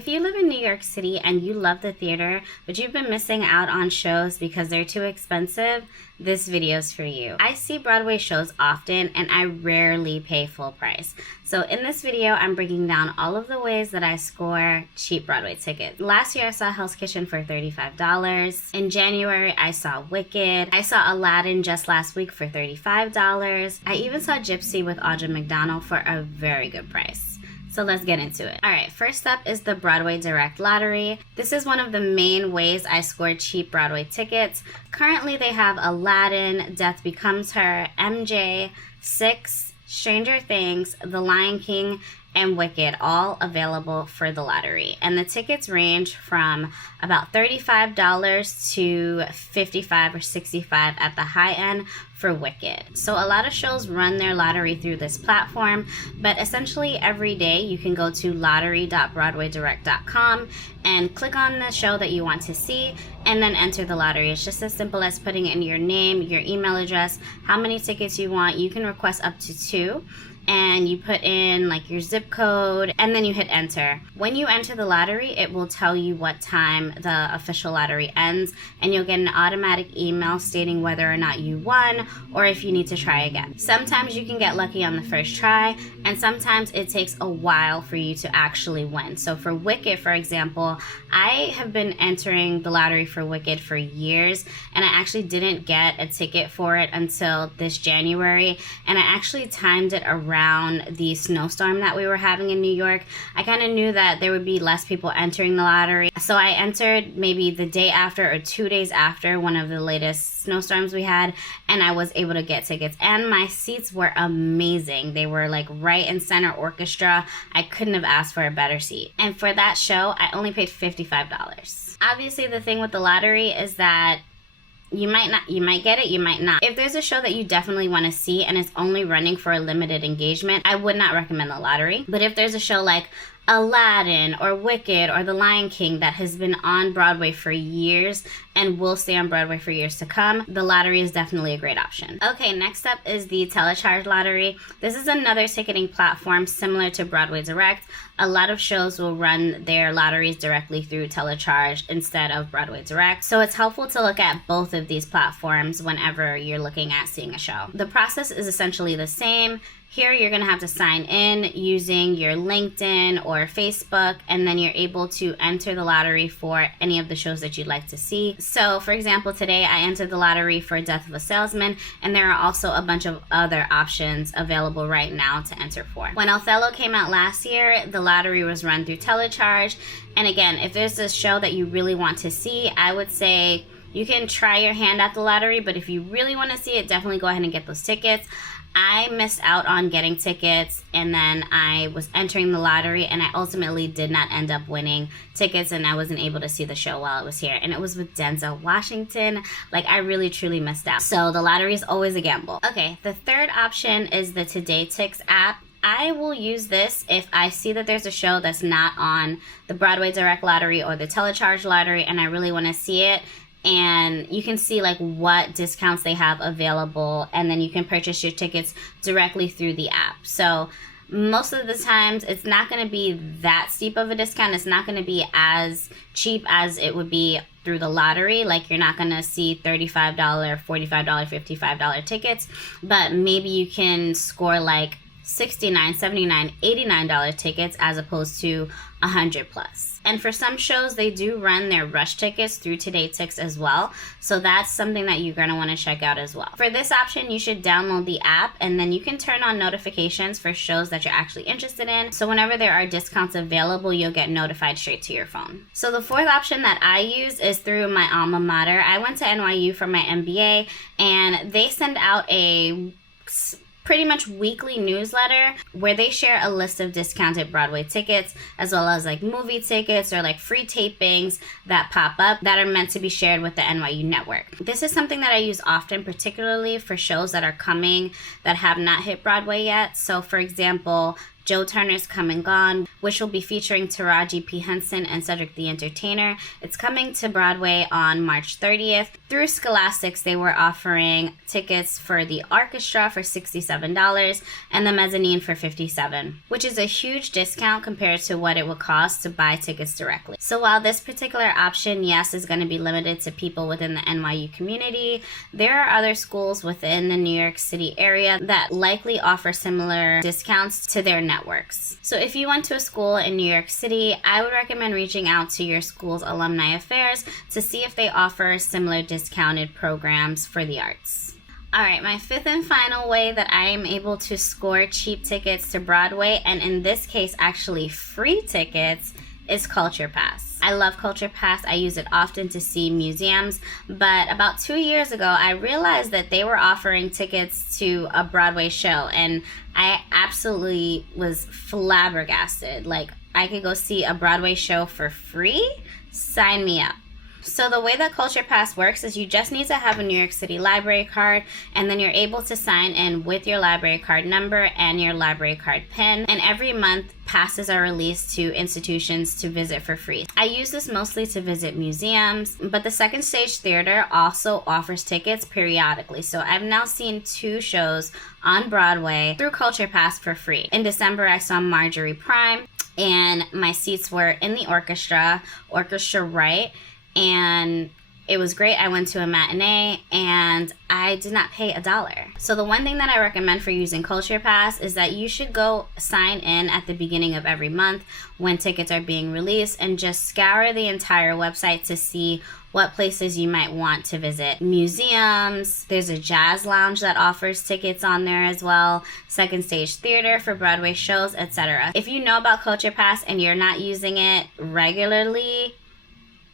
If you live in New York City and you love the theater, but you've been missing out on shows because they're too expensive, this video's for you. I see Broadway shows often and I rarely pay full price. So in this video, I'm breaking down all of the ways that I score cheap Broadway tickets. Last year, I saw Hell's Kitchen for $35. In January, I saw Wicked. I saw Aladdin just last week for $35. I even saw Gypsy with Audra McDonald for a very good price. So let's get into it. All right, first up is the Broadway Direct Lottery. This is one of the main ways I score cheap Broadway tickets. Currently, they have Aladdin, Death Becomes Her, MJ, Six, Stranger Things, The Lion King, and Wicked, all available for the lottery. And the tickets range from about $35 to $55 or $65 at the high end for Wicked. So a lot of shows run their lottery through this platform, but essentially every day you can go to lottery.broadwaydirect.com and click on the show that you want to see and then enter the lottery. It's just as simple as putting in your name, your email address, how many tickets you want. You can request up to 2. And you put in like your zip code and then you hit enter. When you enter the lottery, it will tell you what time the official lottery ends, and you'll get an automatic email stating whether or not you won or if you need to try again. Sometimes you can get lucky on the first try, and sometimes it takes a while for you to actually win. So for Wicked, for example, I have been entering the lottery for Wicked for years, and I actually didn't get a ticket for it until this January, and I actually timed it around the snowstorm that we were having in New York. I kind of knew that there would be less people entering the lottery, so I entered maybe the day after or 2 days after one of the latest snowstorms we had, and I was able to get tickets, and my seats were amazing. They were like right in center orchestra. I couldn't have asked for a better seat, and for that show I only paid $55. Obviously, the thing with the lottery is that you might get it, you might not. If there's a show that you definitely want to see and it's only running for a limited engagement, I would not recommend the lottery. But if there's a show like Aladdin or Wicked or The Lion King that has been on Broadway for years and will stay on Broadway for years to come, the lottery is definitely a great option. Okay, next up is the Telecharge Lottery. This is another ticketing platform similar to Broadway Direct. A lot of shows will run their lotteries directly through Telecharge instead of Broadway Direct. So it's helpful to look at both of these platforms whenever you're looking at seeing a show. The process is essentially the same. Here you're going to have to sign in using your LinkedIn or Facebook, and then you're able to enter the lottery for any of the shows that you'd like to see. So for example, today I entered the lottery for Death of a Salesman, and there are also a bunch of other options available right now to enter for. When Othello came out last year, the lottery was run through Telecharge. And again, if there's a show that you really want to see, I would say you can try your hand at the lottery, but if you really want to see it, definitely go ahead and get those tickets. I missed out on getting tickets, and then I was entering the lottery, and I ultimately did not end up winning tickets, and I wasn't able to see the show while it was here. And it was with Denzel Washington. Like, I really truly missed out. So the lottery is always a gamble. Okay, the third option is the TodayTix app. I will use this if I see that there's a show that's not on the Broadway Direct Lottery or the Telecharge Lottery, and I really want to see it. And you can see like what discounts they have available, and then you can purchase your tickets directly through the app. So most of the times it's not going to be that steep of a discount. It's not going to be as cheap as it would be through the lottery. Like, you're not going to see $35, $45, $55 tickets, but maybe you can score like $69, $79, $89 tickets as opposed to $100 plus. And for some shows, they do run their rush tickets through TodayTix as well. So that's something that you're going to want to check out as well. For this option, you should download the app, and then you can turn on notifications for shows that you're actually interested in. So whenever there are discounts available, you'll get notified straight to your phone. So the fourth option that I use is through my alma mater. I went to NYU for my MBA, and they send out a pretty much weekly newsletter where they share a list of discounted Broadway tickets, as well as like movie tickets or like free tapings that pop up that are meant to be shared with the NYU network. This is something that I use often, particularly for shows that are coming that have not hit Broadway yet. So for example, Joe Turner's Come and Gone, which will be featuring Taraji P. Henson and Cedric the Entertainer. It's coming to Broadway on March 30th. Through Scholastics, they were offering tickets for the orchestra for $67 and the mezzanine for $57, which is a huge discount compared to what it would cost to buy tickets directly. So while this particular option, yes, is going to be limited to people within the NYU community, there are other schools within the New York City area that likely offer similar discounts to their networks. So if you went to a school in New York City, I would recommend reaching out to your school's alumni affairs to see if they offer similar discounted programs for the arts. All right, my fifth and final way that I am able to score cheap tickets to Broadway, and in this case actually free tickets, is Culture Pass. I love Culture Pass. I use it often to see museums, but about 2 years ago, I realized that they were offering tickets to a Broadway show, and I absolutely was flabbergasted. Like, I could go see a Broadway show for free? Sign me up. So the way that Culture Pass works is you just need to have a New York City Library Card, and then you're able to sign in with your Library Card number and your Library Card PIN. And every month, passes are released to institutions to visit for free. I use this mostly to visit museums, but the Second Stage Theater also offers tickets periodically. So I've now seen 2 shows on Broadway through Culture Pass for free. In December, I saw Marjorie Prime, and my seats were in the orchestra right, and it was great. I went to a matinee and I did not pay $1. So the one thing that I recommend for using Culture Pass is that you should go sign in at the beginning of every month when tickets are being released and just scour the entire website to see what places you might want to visit. Museums, there's a jazz lounge that offers tickets on there as well, Second Stage Theater for Broadway shows, etc. If you know about Culture Pass and you're not using it regularly,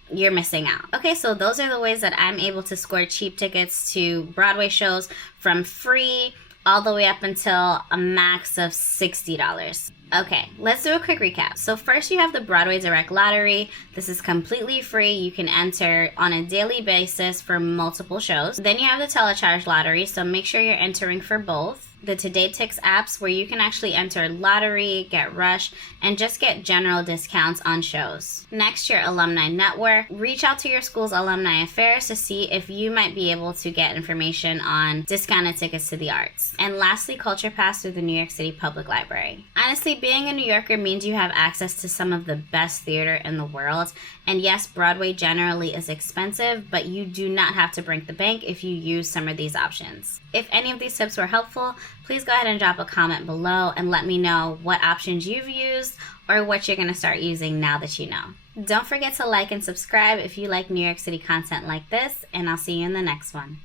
you're missing out. Okay, so those are the ways that I'm able to score cheap tickets to Broadway shows, from free all the way up until a max of $60. Okay, let's do a quick recap. So first, you have the Broadway Direct Lottery. This is completely free. You can enter on a daily basis for multiple shows. Then you have the Telecharge Lottery, so make sure you're entering for both. The TodayTix apps, where you can actually enter lottery, get rush, and just get general discounts on shows. Next, your Alumni Network. Reach out to your school's alumni affairs to see if you might be able to get information on discounted tickets to the arts. And lastly, Culture Pass through the New York City Public Library. Honestly, being a New Yorker means you have access to some of the best theater in the world. And yes, Broadway generally is expensive, but you do not have to break the bank if you use some of these options. If any of these tips were helpful, please go ahead and drop a comment below and let me know what options you've used or what you're going to start using now that you know. Don't forget to like and subscribe if you like New York City content like this, and I'll see you in the next one.